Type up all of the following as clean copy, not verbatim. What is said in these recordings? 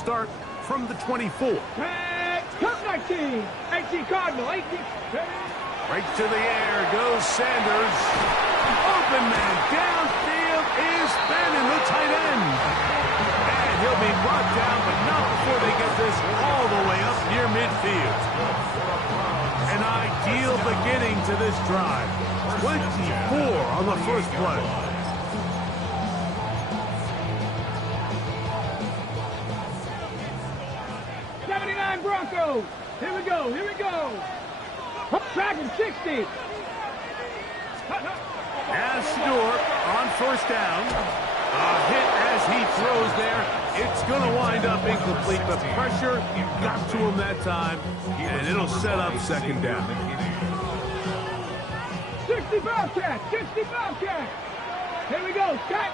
start from the 24. Come 19. 18 Cardinal. 18. Right to the air goes Sanders. Open man downfield is Bannon, the tight end. And he'll be brought down, but not before they get this all the way up near midfield. An ideal beginning to this drive. 24 on the first play. Broncos. Here we go. Here we go. Tracking 60. As Stewart on first down. A hit as he throws there. It's going to wind up incomplete, but pressure got to him that time, and it'll set up second down. 60 Bobcat. 60 Bobcat. Here we go. Scott.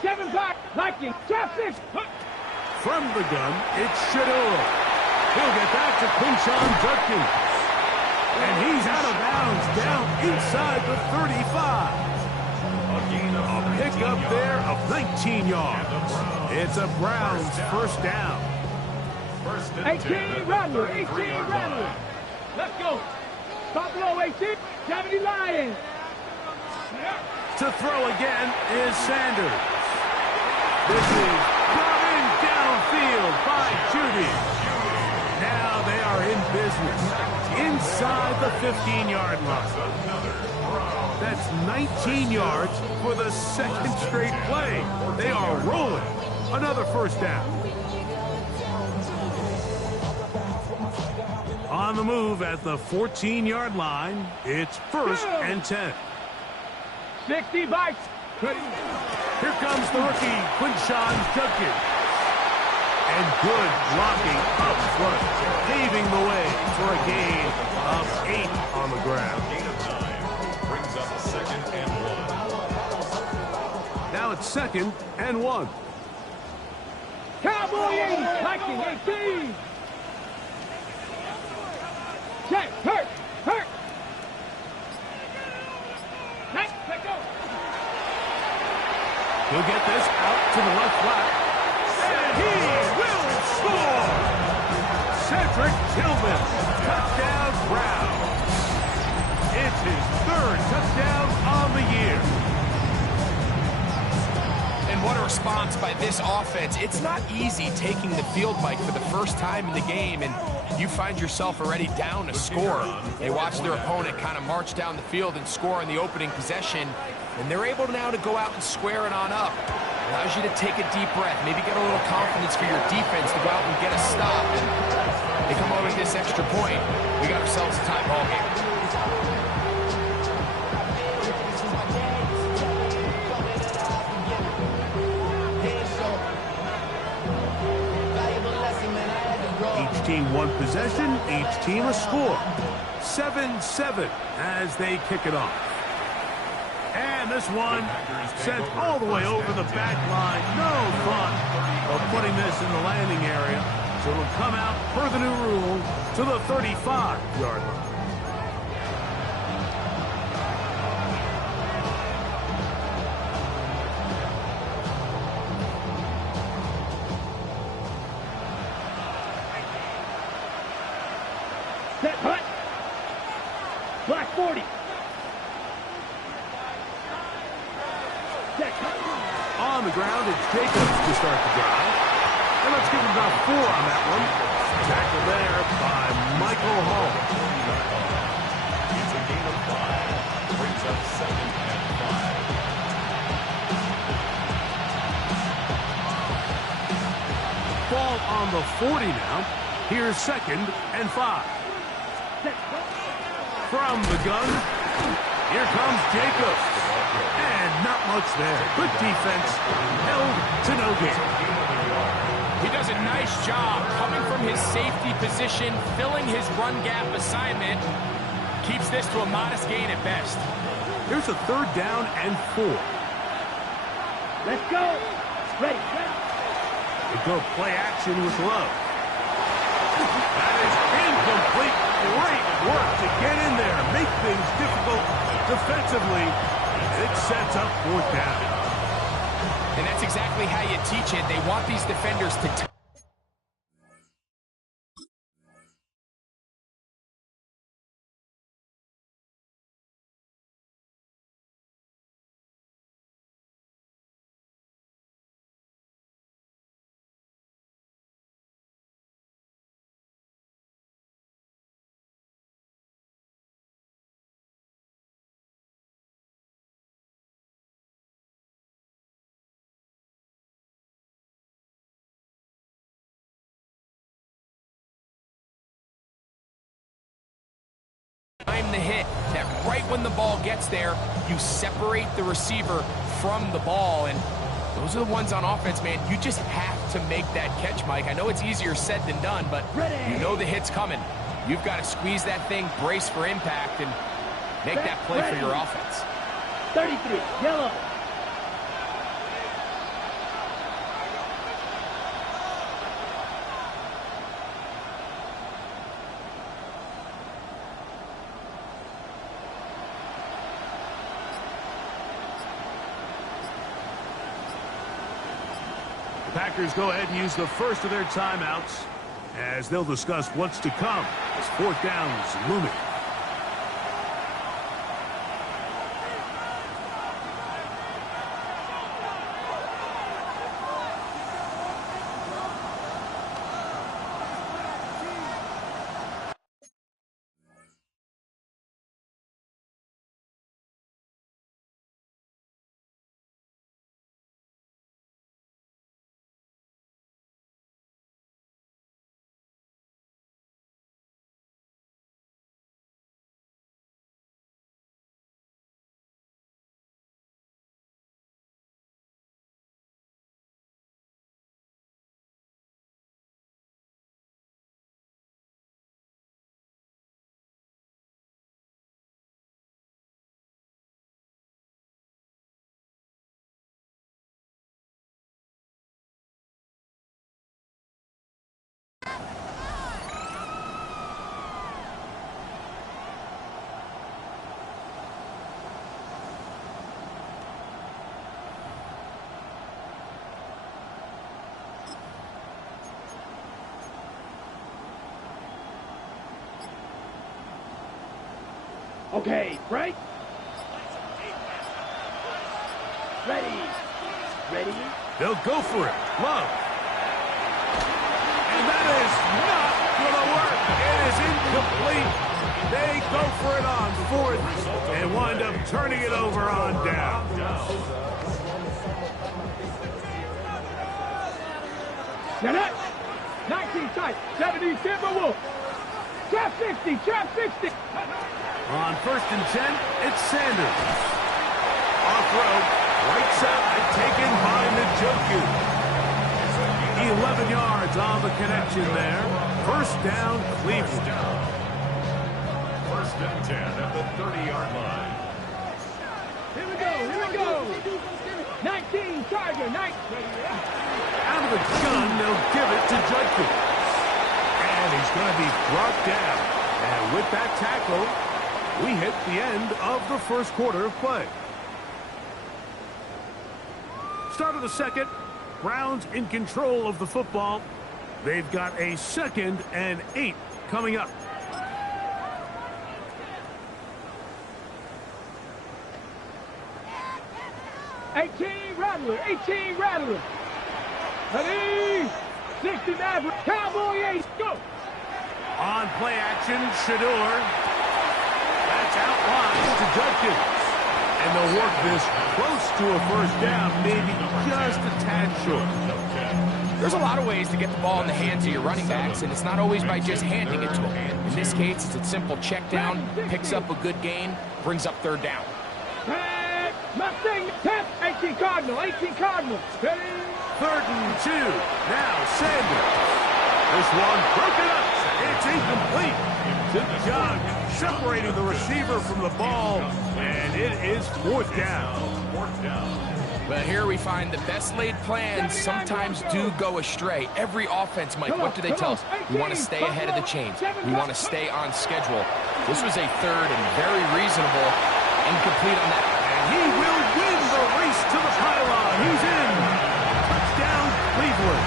7-5. Viking. Trap 6. From the gun, it's Shador. He'll get back to Quinshon Judkins. And he's out of bounds down inside the 35. A pickup there of 19 yards. It's a Browns first down. 18 Rattler. 18 Rattler. Let's go. Buffalo 18. 70 Lions. To throw again is Sanders. This is brought in downfield by Judy. Now they are in business inside the 15-yard line. That's 19 yards for the second straight play. They are rolling. Another first down. On the move at the 14-yard line, it's first and 10. 60 bites. Here comes the rookie, Quinshon Judkins. And good blocking up front, paving the way for a gain of 8 on the ground. Brings up a 2nd and 1. Now it's 2nd and 1. Cowboy 8, Viking 18. Check, hurt. Next, let go. He'll get this out to the left flat. And he will score! Cedric Tillman, touchdown Brown. It's his 3rd touchdown on the year. And what a response by this offense. It's not easy taking the field, Mike, for the first time in the game, and you find yourself already down a score. They watch their opponent kind of march down the field and score in the opening possession, and they're able now to go out and square it on up. Allows you to take a deep breath, maybe get a little confidence for your defense to go out and get a stop. And they come over with this extra point. We got ourselves a tie ball game. Each team one possession, each team a score. 7-7 as they kick it off. And this one sent all the way over the back line. No thought of putting this in the landing area. So it'll come out per the new rule to the 35-yard line. Set, hut. Black 40. Set, hut. On the ground, it's Jacobs to start the drive. And let's give him about 4 on that one. Tackled there by Michael Hall. It's a gain of 5. Brings up 2nd and 5. Ball on the 40 now. Here's 2nd and 5. From the gun, here comes Jacobs. And not much there. Good defense, held to no gain. He does a nice job coming from his safety position, filling his run gap assignment. Keeps this to a modest gain at best. Here's a 3rd down and 4. Let's go. Ready. They go play action with Love. That is incomplete. Great work to get in there, make things difficult defensively. It sets up 4th down. And that's exactly how you teach it. They want these defenders to Time the hit, that right when the ball gets there, you separate the receiver from the ball, and those are the ones on offense, man. You just have to make that catch, Mike. I know it's easier said than done, but you know the hit's coming. You've got to squeeze that thing, brace for impact, and make that play for your offense. 33, yellow. The Packers go ahead and use the first of their timeouts as they'll discuss what's to come as fourth down is looming. Okay, break. Ready. Ready. They'll go for it. Love. And that is not going to work. It is incomplete. They go for it on fourth and wind up turning it over on down. Now that 19 tight, 70 Timberwolves. Trap 60, trap 60. On first and 10, it's Sanders. Off road, right side, taken by Njoku. 11 yards on the connection there. First down, Cleveland. First and 10 at the 30-yard line. Here we go, here we go. 19, Tiger, 19. Out of the gun, they'll give it to Judkins. And he's going to be brought down. And with that tackle, we hit the end of the first quarter of play. Start of the second. Browns in control of the football. They've got a 2nd and 8 coming up. Rattler, 18 Rattler. Ready? 60 Maverick, Cowboy 8, go. On play action, Shador. That's out wide to Judkins. And they'll work this close to a first down, maybe just a tad short. There's a lot of ways to get the ball in the hands of your running backs, and it's not always by just handing it to them. In this case, it's a simple check down, picks up a good gain, brings up third down. Mustang, tap, 18 Cardinal, 18 Cardinal. Ready? 3rd and 2. Now Sanders. This one broken up. It's incomplete to Judge, separating the receiver from the ball, and it is 4th down. But here we find the best laid plans sometimes do go astray. Every offense, Mike, what do they tell us? We want to stay ahead of the chains. We want to stay on schedule. This was a 3rd and very reasonable, incomplete on that. And he will win the race to the pylon. He's in. Touchdown, Cleveland.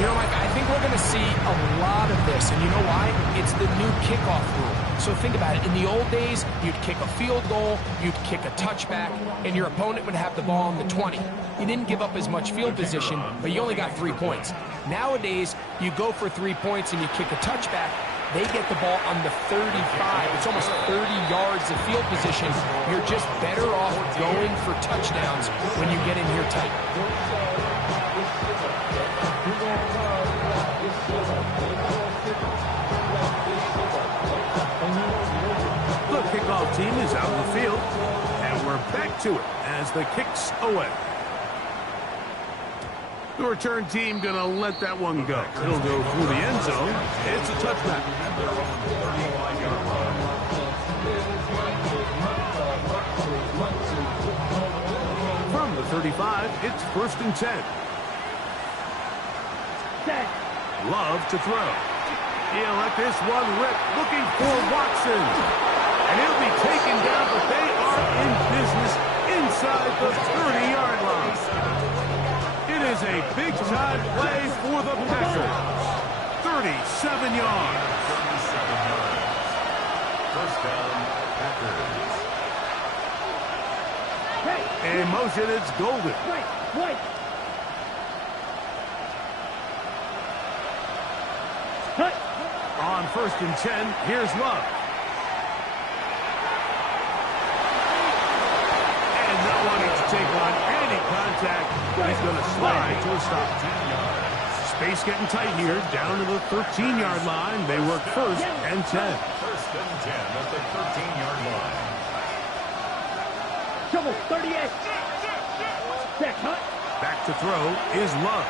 You know, Mike, I think we're going to see a lot of this, and you know why? It's the new kickoff rule. So think about it. In the old days, you'd kick a field goal, you'd kick a touchback, and your opponent would have the ball on the 20. You didn't give up as much field position, but you only got 3 points. Nowadays, you go for 3 points and you kick a touchback, they get the ball on the 35. It's almost 30 yards of field position. You're just better off going for touchdowns when you get in here tight. to it as the kick's away. The return team going to let that one go. It'll go through the end zone. It's a touchback. From the 35, it's 1st and 10. Love to throw. He'll let this one rip, looking for Watson. And he'll be taken down, but they are in business inside the 30-yard line. It is a big-time play for the Packers. 37 yards. First down, Packers. In motion, it's Golden. Wait. Cut. On 1st and 10, here's Love. And not wanting to take on any contact, he's going to slide to a stop. Space getting tight here, down to the 13-yard line. They work 1st and 10. 1st and 10 at the 13-yard line. Trouble, 38. Set, cut. Back to throw is Love.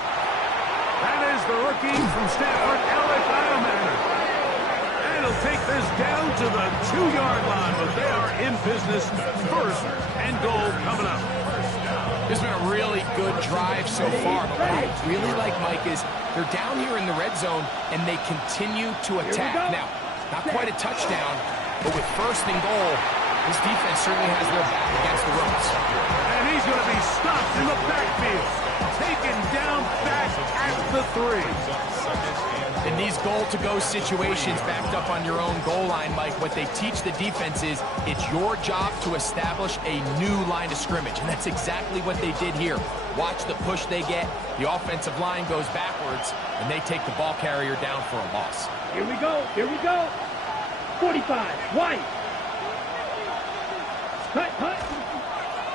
That is the rookie from Stanford, Alec Iomanair. And he'll take this down to the 2-yard line, but they are in business. 1st and goal coming up. This has been a really good drive so far, but what I really like, Mike, is they're down here in the red zone, and they continue to attack. Now, not quite a touchdown, but with 1st and goal, this defense certainly has their back against the ropes. And he's going to be stopped in the backfield. Taken down back at the 3. In these goal-to-go situations backed up on your own goal line, Mike, what they teach the defense is it's your job to establish a new line of scrimmage, and that's exactly what they did here. Watch the push they get. The offensive line goes backwards, and they take the ball carrier down for a loss. Here we go. 45, White. Cut.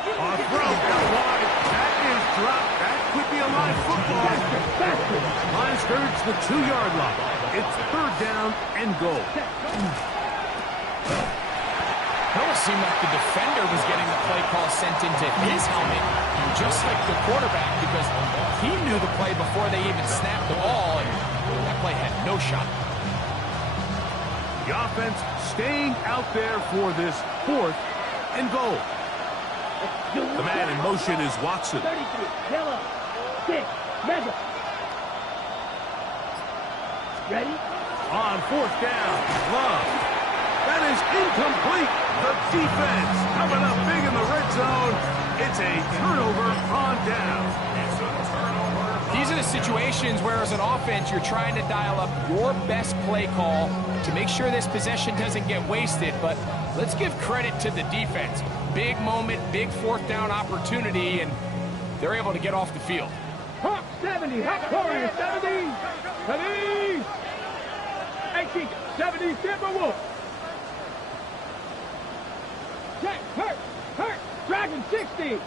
On throw, out wide. That is dropped. That could be a live football. Faster. Line skirts the 2-yard line. It's 3rd down and goal. It almost seemed like the defender was getting the play call sent into his helmet, just like the quarterback, because he knew the play before they even snapped the ball, and that play had no shot. The offense staying out there for this 4th and goal. The man in motion is Watson. 33, yellow, 6, mega. Ready? On 4th down, Love. That is incomplete. The defense coming up big in the red zone. It's a turnover on down. These are the situations where, as an offense, you're trying to dial up your best play call to make sure this possession doesn't get wasted. But let's give credit to the defense. Big moment, big 4th down opportunity, and they're able to get off the field. Hawk 70, Hawk Warrior 70, 80, 70, Timberwolf. Check, hurt, Dragon 60,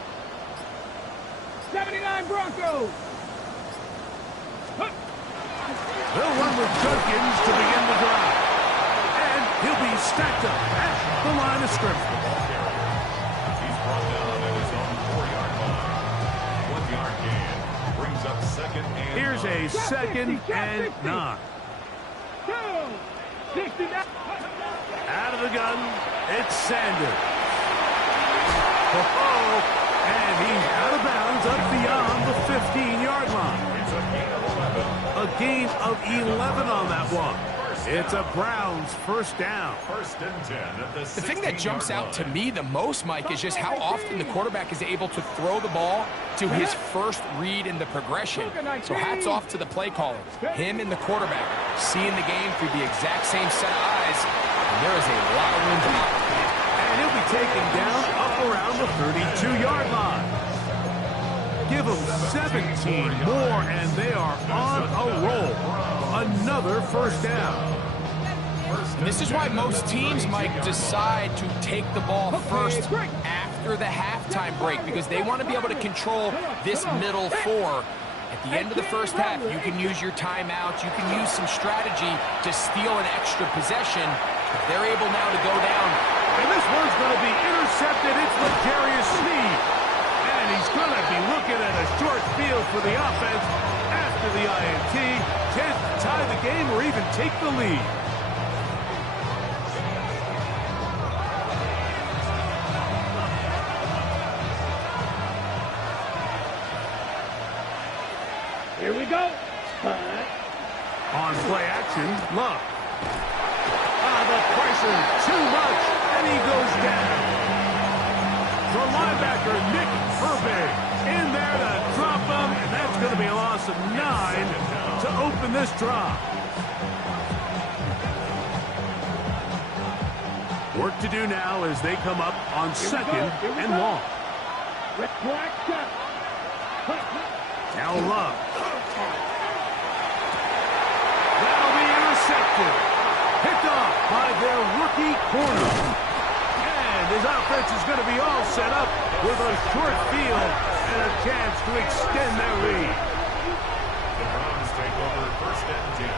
79 Broncos. They'll run with Jenkins to begin the drive. And he'll be stacked up at the line of scrimmage. He's brought down at his own 4-yard line. 1-yard gain brings up 2nd and 9. Here's a 2nd and 9. 69. Out of the gun, it's Sanders. And he's out of bounds up beyond the 15-yard line. It's a gain of 11. A gain of 11 on that one. It's a Browns 1st down. 1st and 10 at the 16-yard line. The thing that jumps out to me the most, Mike, is just how often the quarterback is able to throw the ball to his first read in the progression. So hats off to the play caller. Him and the quarterback seeing the game through the exact same set of eyes. And there is a lot of room to operate. And he'll be taken down up around the 32-yard line. Give them 17 more, and they are on a roll. Another 1st down. And this is why most teams, Mike, decide to take the ball first after the halftime break, because they want to be able to control this middle 4. At the end of the first half, you can use your timeouts, you can use some strategy to steal an extra possession. If they're able now to go down And this one's going to be intercepted. It's L'Jarius Sneed. And he's going to be looking at a short field for the offense after the INT. Chance to tie the game or even take the lead. Here we go. On play action, Love. The pressure, too much, and he goes down. The linebacker, Nick Herbig, in there to drop him, and that's going to be a loss of 9 to open this drive. Work to do now as they come up on second and long. Now Love. That'll be intercepted. Picked off by their rookie corner. And his offense is going to be all set up with a short field and a chance to extend their lead. The Browns take over first and 10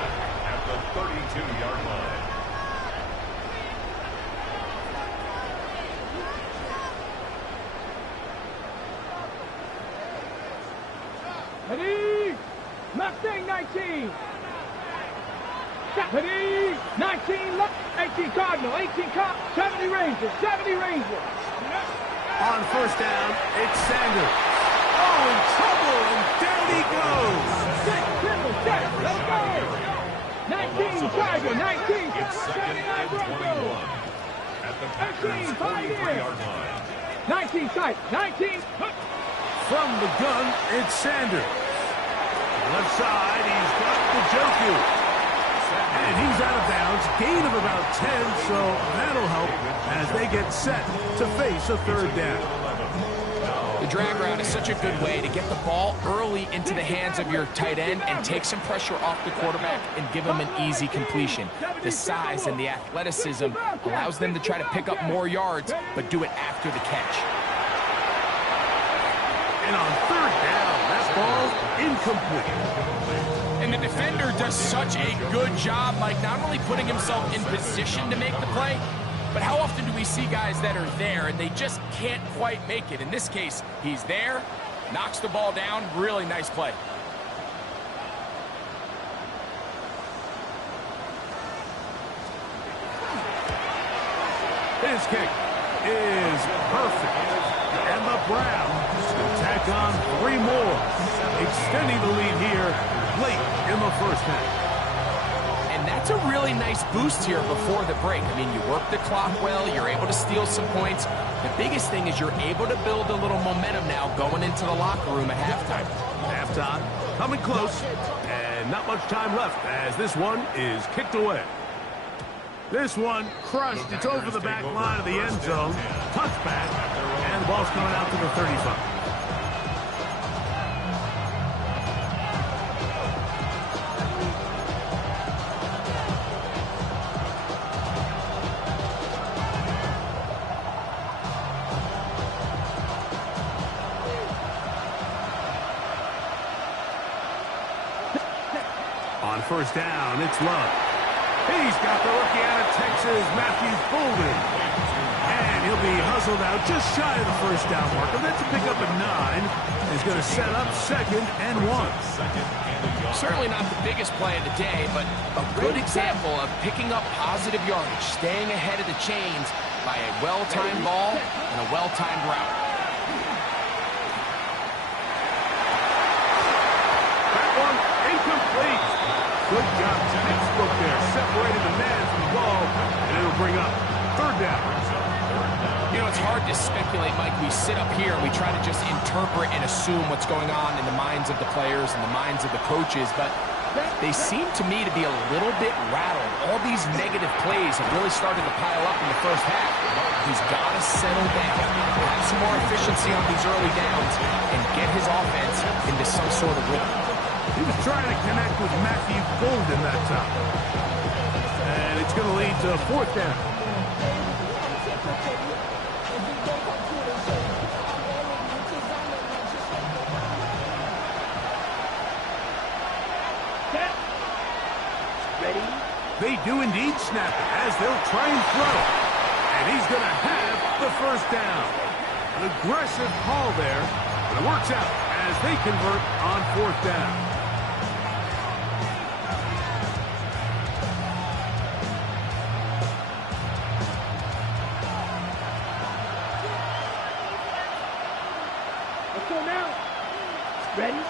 at the 32-yard line. Ready? Mustang 19. Ready? 19 left. 18 Cardinal. 18 Cardinal. 70 Rangers. 70 Rangers. On first down, it's Sanders. Oh, in trouble, and down he goes. Six, triple, set. Let's go. 19 Tiger. 19. It's second and 21 at the Packers' 43-yard line. 19 tight. 19. From the gun, it's Sanders. Left side, he's got Njoku. And he's out of bounds. Gain of about 10, so that'll help as they get set to face a third down. The drag route is such a good way to get the ball early into the hands of your tight end and take some pressure off the quarterback and give him an easy completion. The size and the athleticism allows them to try to pick up more yards, but do it after the catch. And on third down, that ball incomplete. And the defender does such a good job, Mike, not only putting himself in position to make the play, but how often do we see guys that are there and they just can't quite make it? In this case, he's there, knocks the ball down, really nice play. His kick is perfect. And the Browns tack on 3 more, extending the lead here late in the first half. And that's a really nice boost here before the break. I mean, you work the clock well, you're able to steal some points. The biggest thing is you're able to build a little momentum now going into the locker room at halftime. Halftime coming close, and not much time left as this one is kicked away. This one crushed. It's over the back line of the end zone. Touchback, and the ball's coming out to the 35. On first down, it's Love. He's got the rookie out of Texas, Matthew Golden. And he'll be hustled out just shy of the first down marker. That's a pickup of 9. He's going to set up second and 1. Certainly not the biggest play of the day, but a good example of picking up positive yardage, staying ahead of the chains by a well-timed ball and a well-timed route. That one incomplete. Good job, textbook there, separating the man from the ball, and it'll bring up third down. You know, it's hard to speculate, Mike. We sit up here and we try to just interpret and assume what's going on in the minds of the players and the minds of the coaches, but they seem to me to be a little bit rattled. All these negative plays have really started to pile up in the first half. He's got to settle down, have some more efficiency on these early downs, and get his offense into some sort of rhythm. He was trying to connect with Matthew Golden that time. And it's going to lead to a fourth down. Ready? They do indeed snap it as they'll try and throw. And he's going to have the first down. An aggressive call there, but it works out as they convert on fourth down. Let's go now. Ready?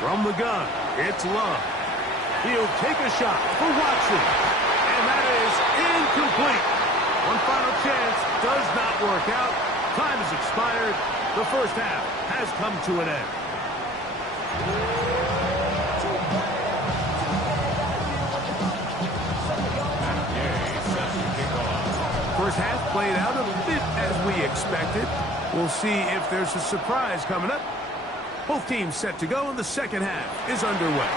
From the gun, it's Love. He'll take a shot for Watson. And that is incomplete. One final chance does not work out. Time has expired. The first half has come to an end. First half played out a bit as we expected. We'll see if there's a surprise coming up. Both teams set to go, and the second half is underway.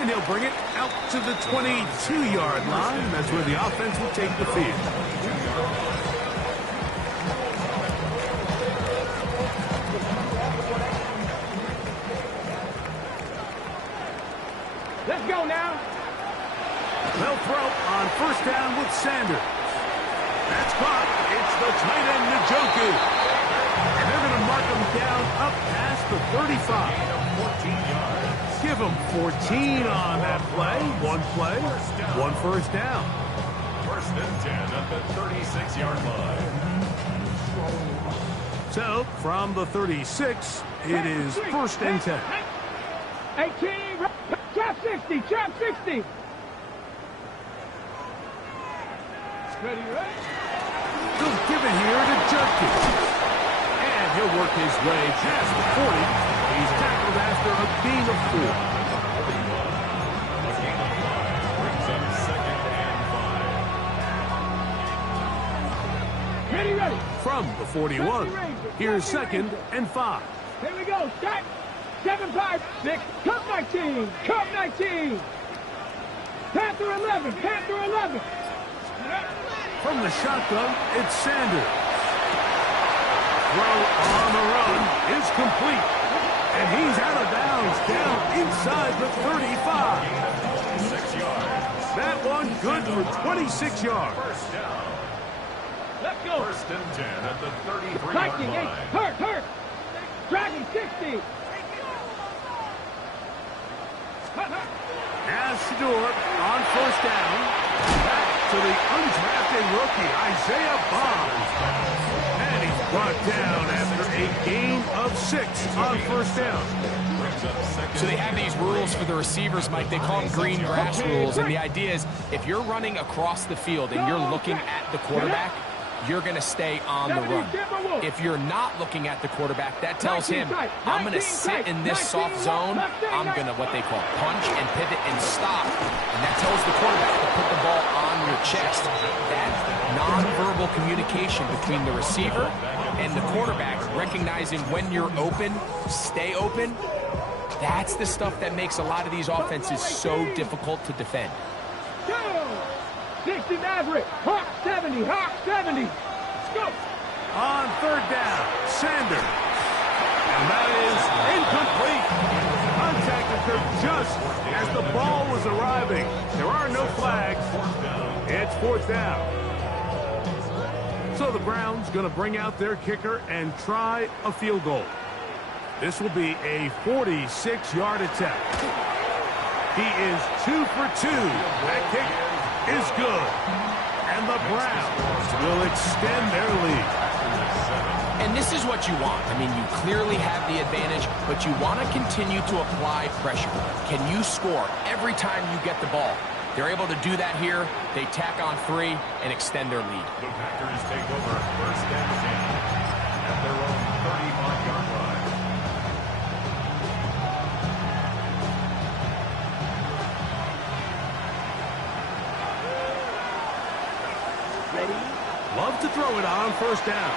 And he'll bring it out to the 22-yard line. That's where the offense will take the field. Let's go now. They'll throw on first down with Sanders. That's caught. It's the tight end, Njoku. And they're going to mark him down up past the 35. 14 yards. Give him 14 on that play. One first down. First and 10 at the 36-yard line. So, from the 36, it is first and 10. 18, trap 60, trap 60. Ready, right? He'll give it here to Judkins. And he'll work his way past the 40. He's tackled after a gain of 4. A gain of 5 brings up second and 5. Ready, ready. From the 41, here's second and 5. Here we go. Start. 7, 5, 6. Come 19. Come 19. Panther 11. Panther 11. From the shotgun, it's Sanders. Throw on the run is complete. And he's out of bounds down inside the 35. 6 yards. That one good for 26 yards. First down. Let's go. First and 10 at the 33-yard Viking, line. hurt. Dragon 60. Now Shador on first down. Back to the undrafted rookie, Isaiah Bonds. And he's brought down after a gain of 6 on first down. Brings up second. So they have these rules for the receivers, Mike. They call them green grass rules. And the idea is if you're running across the field and you're looking at the quarterback, you're going to stay on the run. If you're not looking at the quarterback, that tells him, I'm going to sit in this soft zone. I'm going to what they call punch and pivot and stop. And that tells the quarterback to put the ball on your chest. That nonverbal communication between the receiver and the quarterback, recognizing when you're open, stay open, that's the stuff that makes a lot of these offenses so difficult to defend. 60 Maverick. Hawk 70. Hawk 70. Let's go. On third down, Sanders. And that is incomplete. Contact occurred just as the ball was arriving. There are no flags. It's fourth down. So the Browns going to bring out their kicker and try a field goal. This will be a 46-yard attempt. He is 2 for 2. That kick is good. And the Browns will extend their lead. And this is what you want. I mean, you clearly have the advantage, but you want to continue to apply pressure. Can you score every time you get the ball? They're able to do that here. They tack on 3 and extend their lead. The Packers take over first and 10 at their own 35-yard line. Ready? Love to throw it on first down.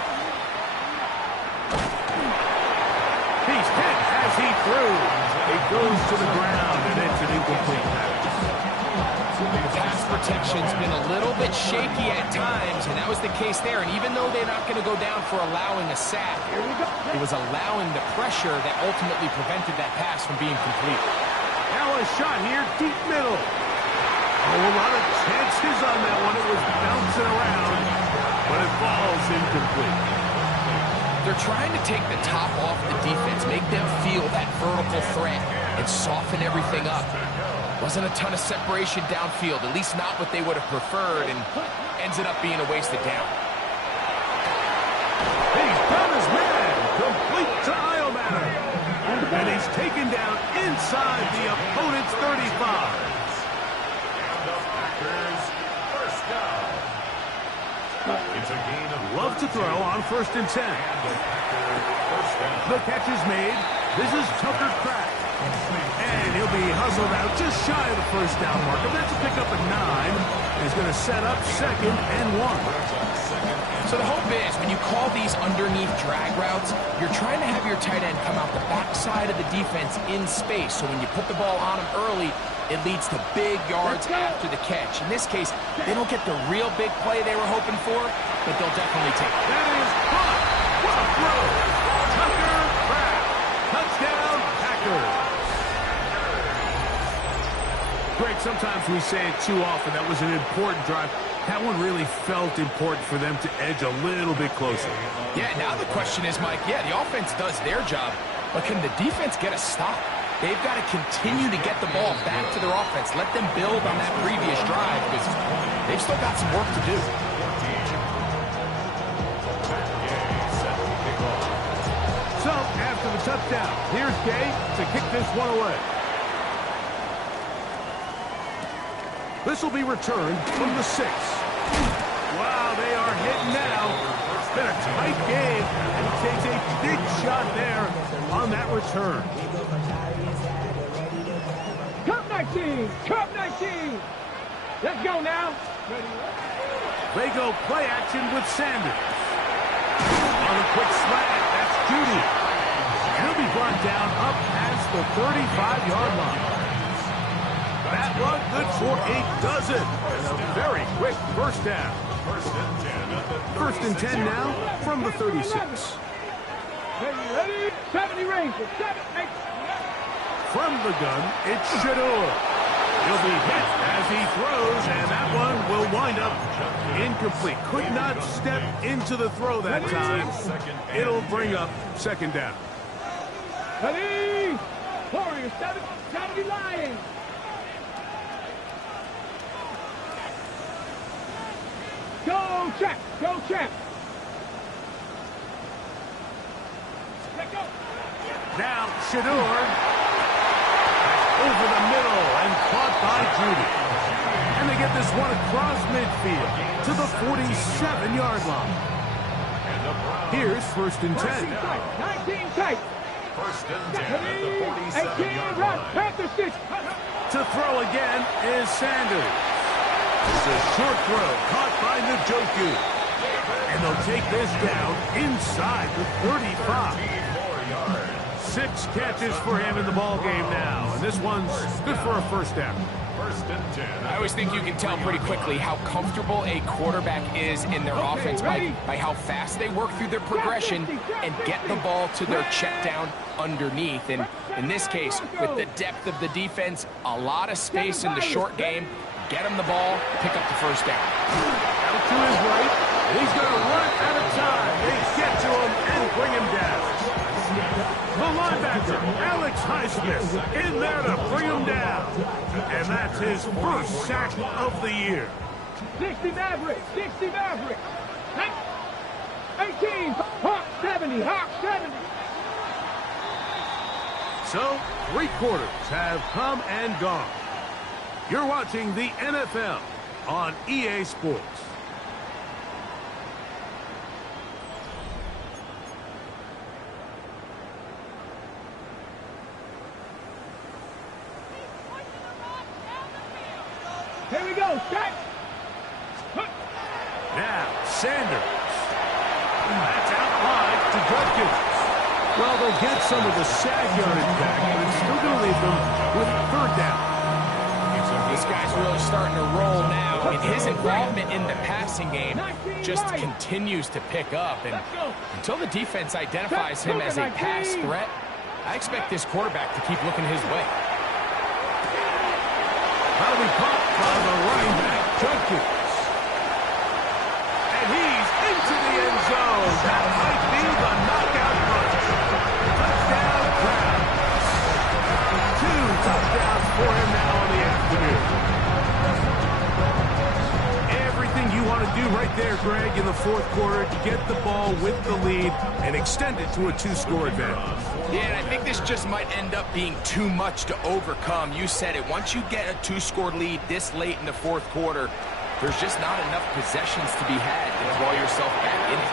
He's hit as he threw. It goes to the ground, and it's an incomplete pass. Pass protection's been a little bit shaky at times, and that was the case there. And even though they're not going to go down for allowing a sack, it was allowing the pressure that ultimately prevented that pass from being complete. Now a shot here, deep middle. Oh, a lot of chances on that one. It was bouncing around, but it falls incomplete. They're trying to take the top off the defense, make them feel that vertical threat, and soften everything up. Wasn't a ton of separation downfield, at least not what they would have preferred, and ends it up being a wasted down. He's got his man, complete to Iomatter. And he's taken down inside the opponent's 35. First down. It's a gain of Love to throw on 1st and 10. The catch is made. This is Tucker Kraft. And he'll be hustled out just shy of the 1st down marker. That's a pickup at 9. He's going to set up 2nd and 1. So the hope is when you call these underneath drag routes, you're trying to have your tight end come out the backside of the defense in space. So when you put the ball on him early, it leads to big yards after the catch. In this case, they don't get the real big play they were hoping for, but they'll definitely take it. That is caught. What a throw. Tucker Kraft. Touchdown, Packers. Greg, sometimes we say it too often. That was an important drive. That one really felt important for them to edge a little bit closer. Yeah, now the question is, Mike, yeah, the offense does their job, but can the defense get a stop? They've got to continue to get the ball back to their offense. Let them build on that previous drive because they've still got some work to do. So, after the touchdown, here's Gay to kick this one away. This will be returned from the 6. Wow, they are hitting now. It's been a tight game, and he takes a big shot there on that return. Cup 19! Cup 19! Let's go now. They go play action with Sanders. On a quick slant, that's Judy. And he'll be brought down up past the 35-yard line. That run good for a dozen. And a very quick 1st down. 1st and 10 now from the 36. Ready? 70 Rangers. 7, 8. From the gun, it's Shador. He'll be hit as he throws, and that one will wind up incomplete. Could not step into the throw that time. It'll bring up 2nd down. Ready? Warriors 7, 70 Lions. Go, Champ! Go, Champ! Let go! Now, Shador. Over the middle and caught by Judy. And they get this one across midfield to the 47-yard line. Here's 1st and 10. 19 tight. 1st and 10 at the 47-yard 18 run. line. Panther 6. To throw again is Sanders. It's a short throw caught by Njoku. And they'll take this down inside the 35. 6 catches for him in the ball game now. And this one's good for a 1st down. 1st and 10. I always think you can tell pretty quickly how comfortable a quarterback is in their offense by how fast they work through their progression and get the ball to their check down underneath. And in this case, with the depth of the defense, a lot of space in the short game, get him the ball, pick up the 1st down. Out to his right, and he's going to run out of time. They get to him and bring him down. The linebacker, Alex Highsmith, in there to bring him down. And that's his 1st sack of the year. 60 Maverick. 60 Maverick. 18. Hawk 70. Hawk 70. So, 3 quarters have come and gone. You're watching the NFL on EA Sports. Here we go. Set. Now, Sanders. That's out wide to Judkins. Well, they'll get some of the sag yardage back, but it's still going to leave them with 3rd down. This guy's really starting to roll now. I mean, his involvement in the passing game just continues to pick up. And until the defense identifies him as a pass threat, I expect this quarterback to keep looking his way. That'll be caught by the running back, Judkins. And he's into the end zone. That might be the knockout punch. Touchdown, Crowd. 2 touchdowns for him now in the afternoon. Everything you want to do right there, Greg, in the fourth quarter to get the ball with the lead and extend it to a 2-score advantage. Yeah, and I think this just might end up being too much to overcome. You said it. Once you get a 2-score lead this late in the fourth quarter, there's just not enough possessions to be had to draw yourself back in it.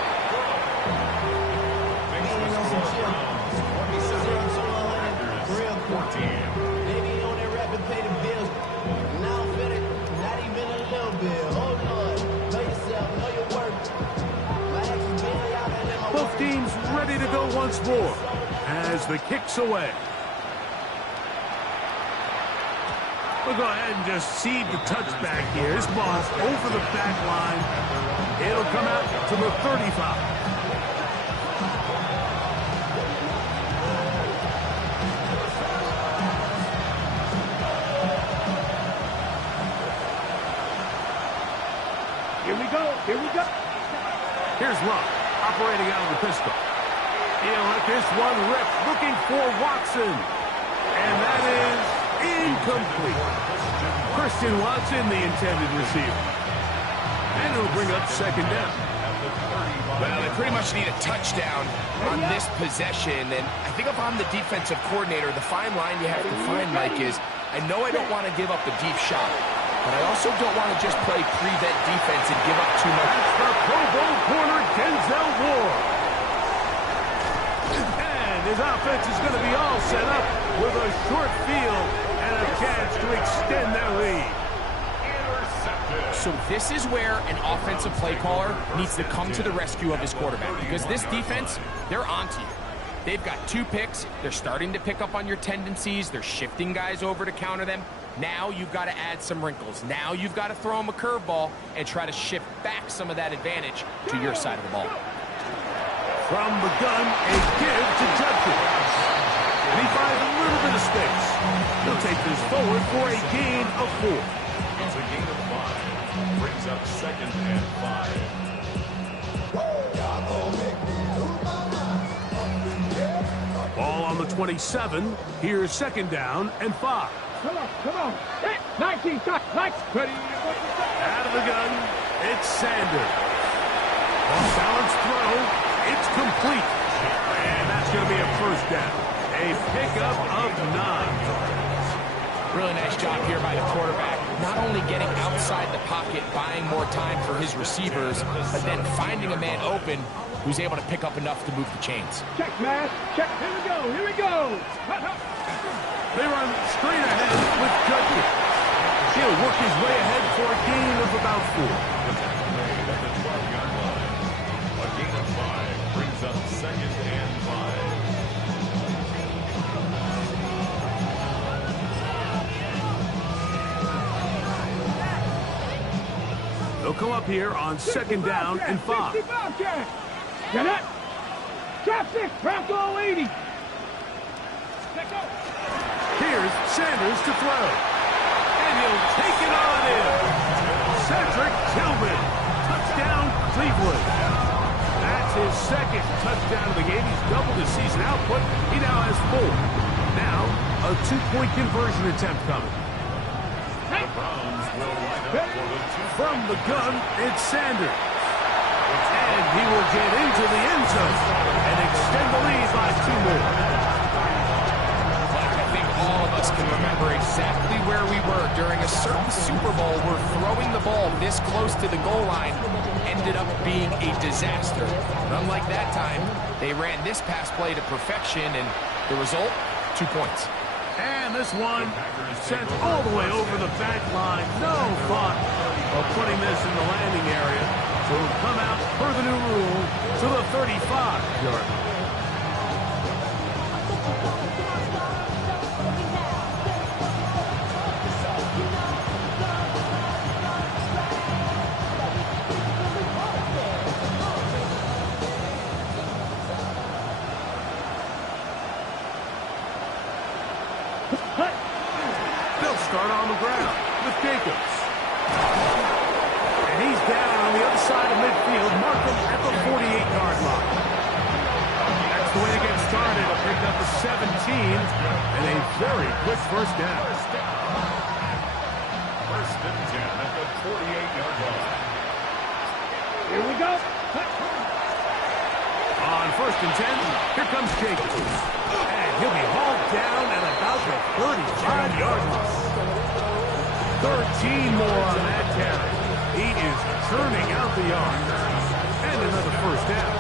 Both teams ready to go once more as the kick's away. We'll go ahead and just seed the touchback here. This ball's over the back line. It'll come out to the 35. Here we go. Here we go. Here's Luck, operating out of the pistol. He'll let this one rip, looking for Watson. And that is incomplete. Christian Watson, the intended receiver. And it'll bring up second down. Well, they pretty much need a touchdown on this possession. And I think if I'm the defensive coordinator, the fine line you have to find, Mike, is I know I don't want to give up the deep shot, but I also don't want to just play prevent defense and give up too much. That's the Pro Bowl corner, Denzel Ward. And his offense is going to be all set up with a short field and a chance to extend their lead. So this is where an offensive play caller needs to come to the rescue of his quarterback, because this defense, they're onto you. They've got 2 picks. They're starting to pick up on your tendencies. They're shifting guys over to counter them. Now you've got to add some wrinkles. Now you've got to throw them a curveball and try to shift back some of that advantage to your side of the ball. From the gun, a give to Judkins. And he finds a little bit of space. He'll take this forward for a gain of 4. It's a gain of 5. Brings up second and 5. Ball on the 27. Here's second down and 5. Come on, come on. Hey, 19, ready. Out of the gun, it's Sanders. Off-balance throw, it's complete. And that's going to be a first down. A pickup of 9. Really nice job here by the quarterback. Not only getting outside the pocket, buying more time for his receivers, but then finding a man open who's able to pick up enough to move the chains. Check, man. Check. Here we go. Here we go. They run straight ahead with Judkins. He'll work his way ahead for a gain of about 4. At the 12-yard line. A gain of 5 brings up second and 5. They'll come up here on second down and 5. Get it. Trap 6. Trap all 80. Here's Sanders to throw. And he'll take it on in. Cedric Tillman. Touchdown, Cleveland. That's his second touchdown of the game. He's doubled his season output. He now has 4. Now, a 2-point conversion attempt coming. The Browns will line up for the 2. From the gun, it's Sanders. And he will get into the end zone and extend the lead by 2 more. I think all of us can remember exactly where we were during a certain Super Bowl where throwing the ball this close to the goal line ended up being a disaster. But unlike that time, they ran this pass play to perfection, and the result, 2 points. And this one sent all the way over the back line. No thought of putting this in the landing area. So it'll come out per the new rule to the 35-yard line. They'll start on the ground with Jacobs. And he's down on the other side of midfield. Mark him at the 48-yard line. That's the way to get started. Picked up a 17 and a very quick first down. First and 10 at the 48-yard line. Here we go. On first and 10, here comes Jacobs. And he'll be hauled down at about the 35-yard line. 13 more on that carry. He is turning out the yards. And another first down.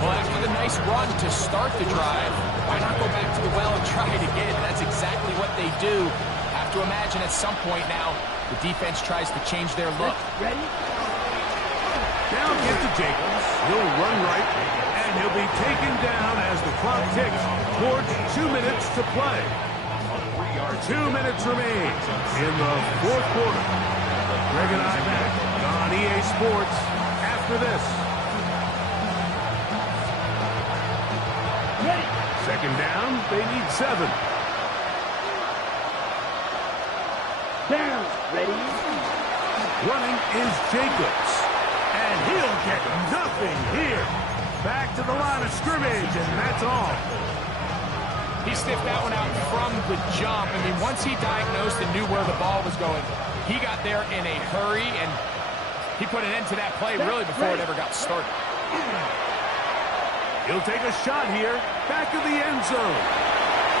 Well, after the nice run to start the drive, why not go back to the well and try it again? That's exactly what they do. Have to imagine at some point now, the defense tries to change their look. Ready? Now get to Jacobs. He'll run right, and he'll be taken down as the clock ticks towards 2 minutes to play. 2 minutes remain in the fourth quarter. Greg and I back on EA Sports after this. Ready? Second down, they need 7. Down. Ready? Running is Jacobs. And he'll get nothing here. Back to the line of scrimmage, and that's all. He sniffed that one out from the jump. I mean, once he diagnosed and knew where the ball was going, he got there in a hurry, and he put an end to that play really before it ever got started. He'll take a shot here, back of the end zone.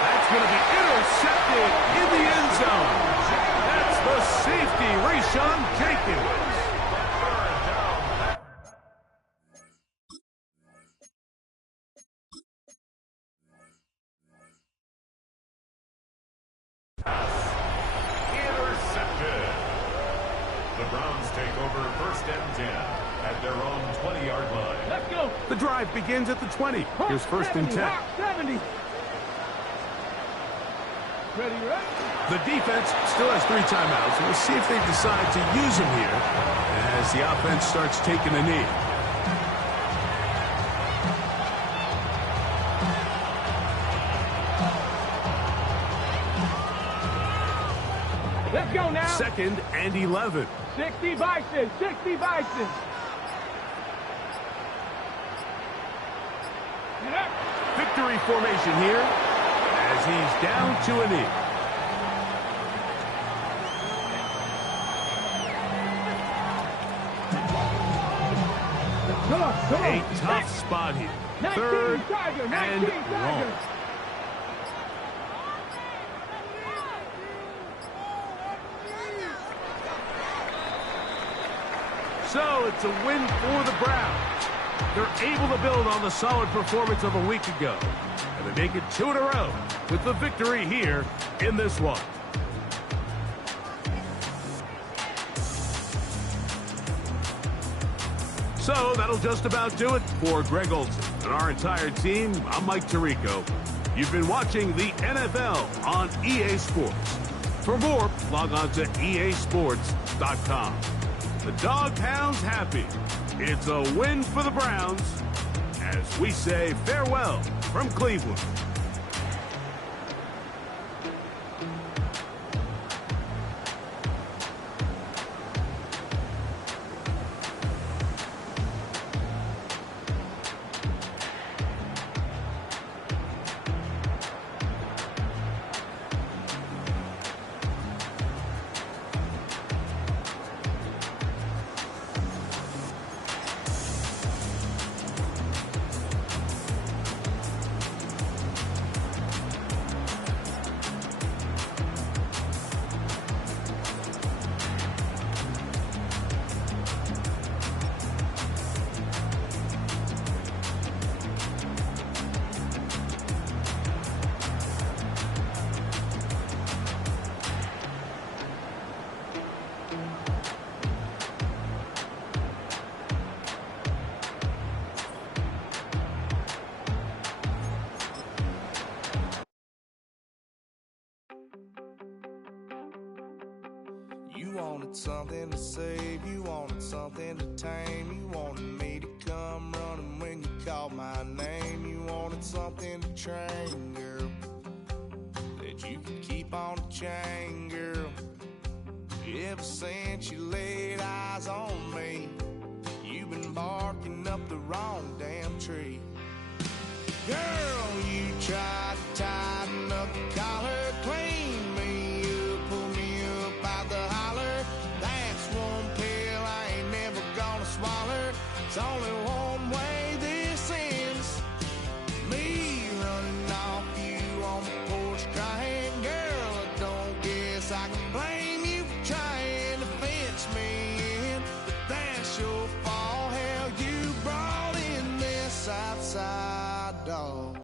That's going to be intercepted in the end zone. That's the safety, Rashawn Jenkins. Intercepted. The Browns take over first and 10 at their own 20-yard line. Let's go. The drive begins at the 20. Here's first and 10. 70. Ready, right? The defense still has 3 timeouts. We'll see if they decide to use them here as the offense starts taking a knee. Let's go now. Second and 11. 60 Bison. 60 Bison. Get up. Victory formation here as he's down to a knee. Come on, come on. A tough spot here. 19 Third Tiger, 19 and long. Tiger. So it's a win for the Browns. They're able to build on the solid performance of a week ago. And they make it 2 in a row with the victory here in this one. So that'll just about do it for Greg Olsen and our entire team. I'm Mike Tirico. You've been watching the NFL on EA Sports. For more, log on to easports.com. The Dog Pound's happy. It's a win for the Browns as we say farewell from Cleveland. You wanted something to save, you wanted something to tame, you wanted me to come running when you called my name, you wanted something to train, girl, that you could keep on the chain, girl. Ever since you laid eyes on me, you've been barking up the wrong damn tree. Girl, you tried to tighten up the collar, clean me up, pull me up out the holler. That's one pill I ain't never gonna swallow. It's only one way this ends. Me running off you on the porch crying. Girl, I don't guess I can blame